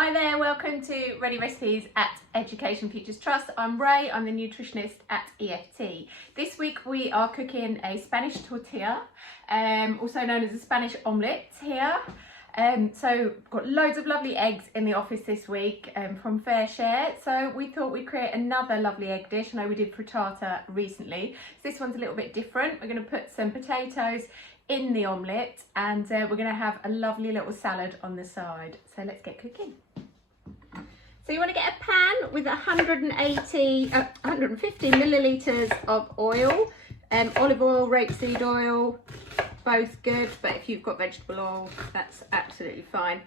Hi there, welcome to Ready Recipes at Education Futures Trust. I'm Ray, I'm the nutritionist at EFT. This week we are cooking a Spanish tortilla, also known as a Spanish omelette here. So got loads of lovely eggs in the office this week from Fair Share, so we thought we'd create another lovely egg dish. I know we did frittata recently, so this one's a little bit different. We're going to put some potatoes in the omelette and we're going to have a lovely little salad on the side. So let's get cooking. So you want to get a pan with 150 millilitres of oil, olive oil, rapeseed oil, both good, but if you've got vegetable oil, that's absolutely fine.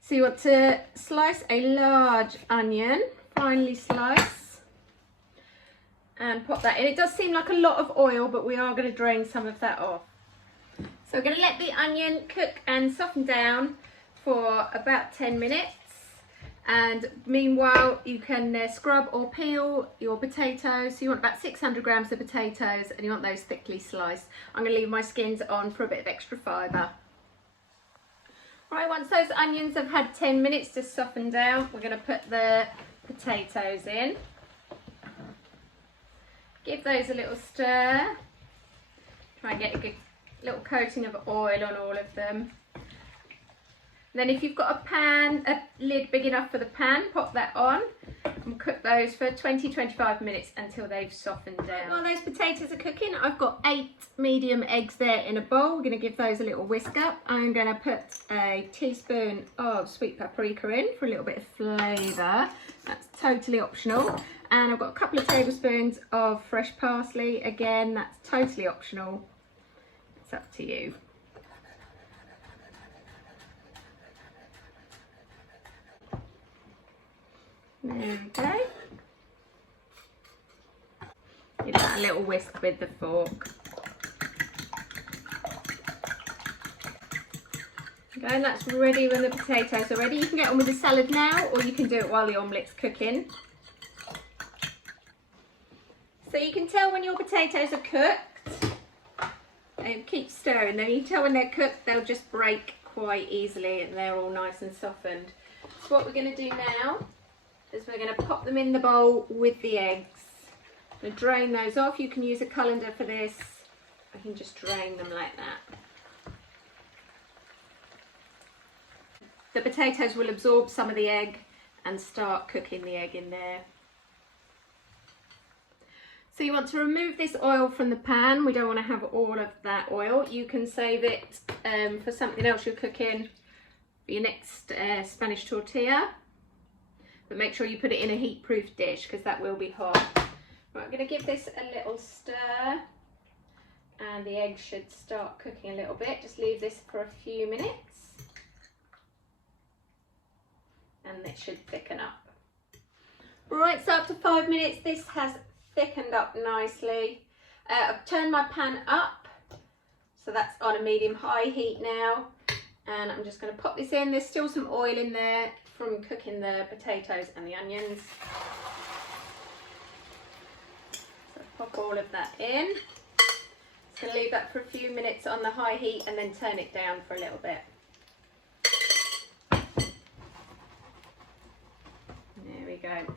So you want to slice a large onion, finely slice, and pop that in. It does seem like a lot of oil, but we are going to drain some of that off. So we're going to let the onion cook and soften down for about 10 minutes. And meanwhile, you can scrub or peel your potatoes. So you want about 600 grams of potatoes and you want those thickly sliced. I'm going to leave my skins on for a bit of extra fibre. Right, once those onions have had 10 minutes to soften down, we're going to put the potatoes in. Give those a little stir. Try and get a good little coating of oil on all of them. Then if you've got a pan, a lid big enough for the pan, pop that on and cook those for 20-25 minutes until they've softened down. While those potatoes are cooking, I've got 8 medium eggs there in a bowl. We're going to give those a little whisk up. I'm going to put a teaspoon of sweet paprika in for a little bit of flavour. That's totally optional. And I've got a couple of tablespoons of fresh parsley. Again, that's totally optional. It's up to you. There we go. Give that a little whisk with the fork. Okay, and that's ready when the potatoes are ready. You can get on with the salad now, or you can do it while the omelette's cooking. So you can tell when your potatoes are cooked, and keep stirring them. You can tell when they're cooked, they'll just break quite easily and they're all nice and softened. So what we're going to do now is we're going to pop them in the bowl with the eggs. I'm going to drain those off. You can use a colander for this. I can just drain them like that. The potatoes will absorb some of the egg and start cooking the egg in there. So you want to remove this oil from the pan. We don't want to have all of that oil. You can save it for something else you're cooking for your next Spanish tortilla. But make sure you put it in a heat-proof dish because that will be hot. Right, I'm going to give this a little stir and the eggs should start cooking a little bit. Just leave this for a few minutes and it should thicken up. Right, so after 5 minutes this has thickened up nicely. I've turned my pan up, so that's on a medium-high heat now. And I'm just going to pop this in. There's still some oil in there from cooking the potatoes and the onions. So pop all of that in. Just going to leave that for a few minutes on the high heat and then turn it down for a little bit. There we go. Make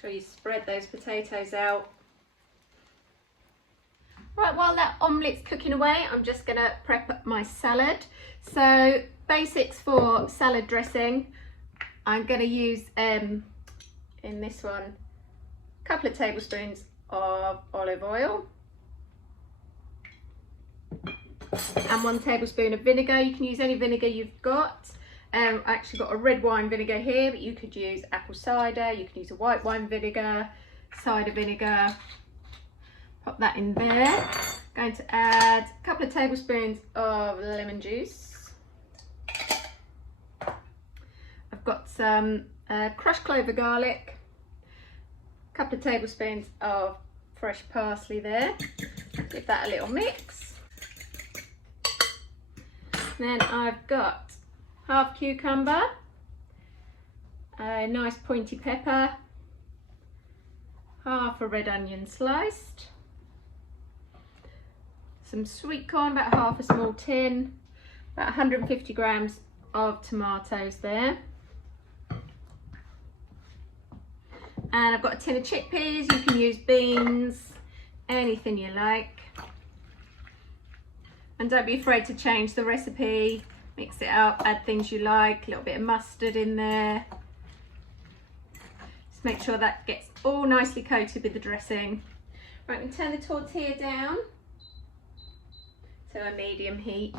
sure you spread those potatoes out. Right, while that omelette's cooking away, I'm just going to prep up my salad. So, basics for salad dressing. I'm going to use, in this one, a couple of tablespoons of olive oil. And 1 tablespoon of vinegar. You can use any vinegar you've got. I actually got a red wine vinegar here, but you could use apple cider. You can use a white wine vinegar, cider vinegar. Pop that in there. Going to add a couple of tablespoons of lemon juice. I've got some crushed clove of garlic, a couple of tablespoons of fresh parsley there. Give that a little mix. Then I've got half cucumber, a nice pointy pepper, half a red onion sliced, some sweet corn, about half a small tin, about 150 grams of tomatoes there. And I've got a tin of chickpeas. You can use beans, anything you like. And don't be afraid to change the recipe. Mix it up, add things you like, a little bit of mustard in there. Just make sure that gets all nicely coated with the dressing. Right, we can turn the tortilla down to a medium heat.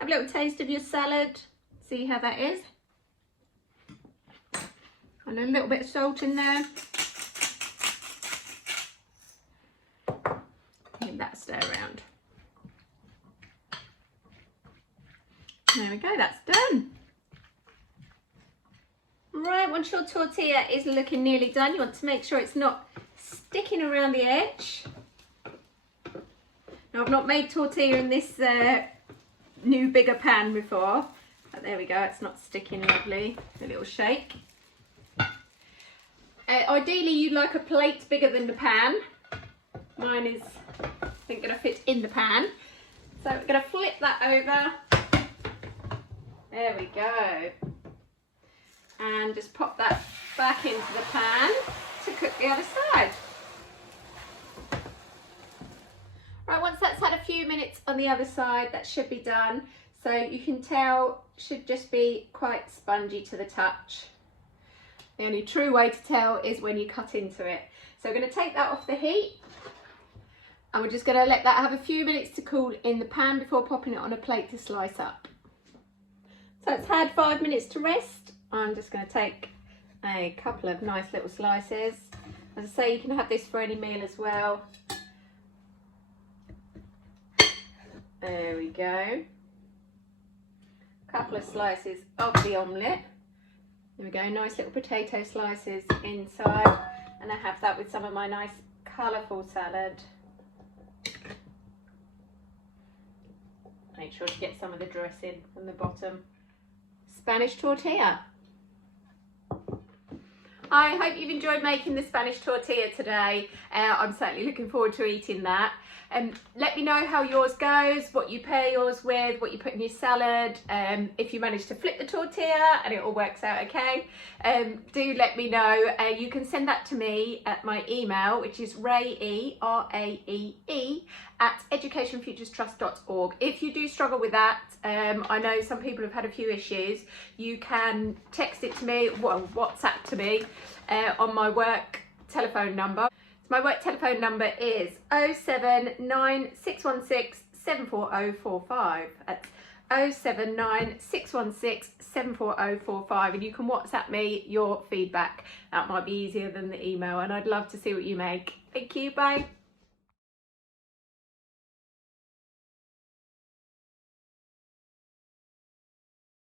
Have a little taste of your salad, see how that is. And a little bit of salt in there. Give that a stir around. There we go, that's done. Right, once your tortilla is looking nearly done, you want to make sure it's not sticking around the edge. Now, I've not made tortilla in this new bigger pan before, but there we go, it's not sticking lovely. A little shake. Ideally, you'd like a plate bigger than the pan. Mine is, I think, going to fit in the pan. So we're going to flip that over. There we go. And just pop that back into the pan to cook the other side. Right, once that's had a few minutes on the other side, that should be done. So you can tell, should just be quite spongy to the touch. The only true way to tell is when you cut into it. So we're going to take that off the heat. And we're just going to let that have a few minutes to cool in the pan before popping it on a plate to slice up. So it's had 5 minutes to rest. I'm just going to take a couple of nice little slices. As I say, you can have this for any meal as well. There we go. A couple of slices of the omelette. There we go, nice little potato slices inside. And I have that with some of my nice colourful salad. Make sure to get some of the dressing from the bottom. Spanish tortilla. I hope you've enjoyed making the Spanish tortilla today. I'm certainly looking forward to eating that. Let me know how yours goes, what you pair yours with, what you put in your salad, if you manage to flip the tortilla and it all works out okay. Do let me know. You can send that to me at my email, which is raee, R-A-E-E, at educationfuturestrust.org. If you do struggle with that, I know some people have had a few issues, you can text it to me, well, WhatsApp to me on my work telephone number. My work telephone number is 079 616 74045. That's 079 616 74045, and you can WhatsApp me your feedback. That might be easier than the email, and I'd love to see what you make. Thank you, bye.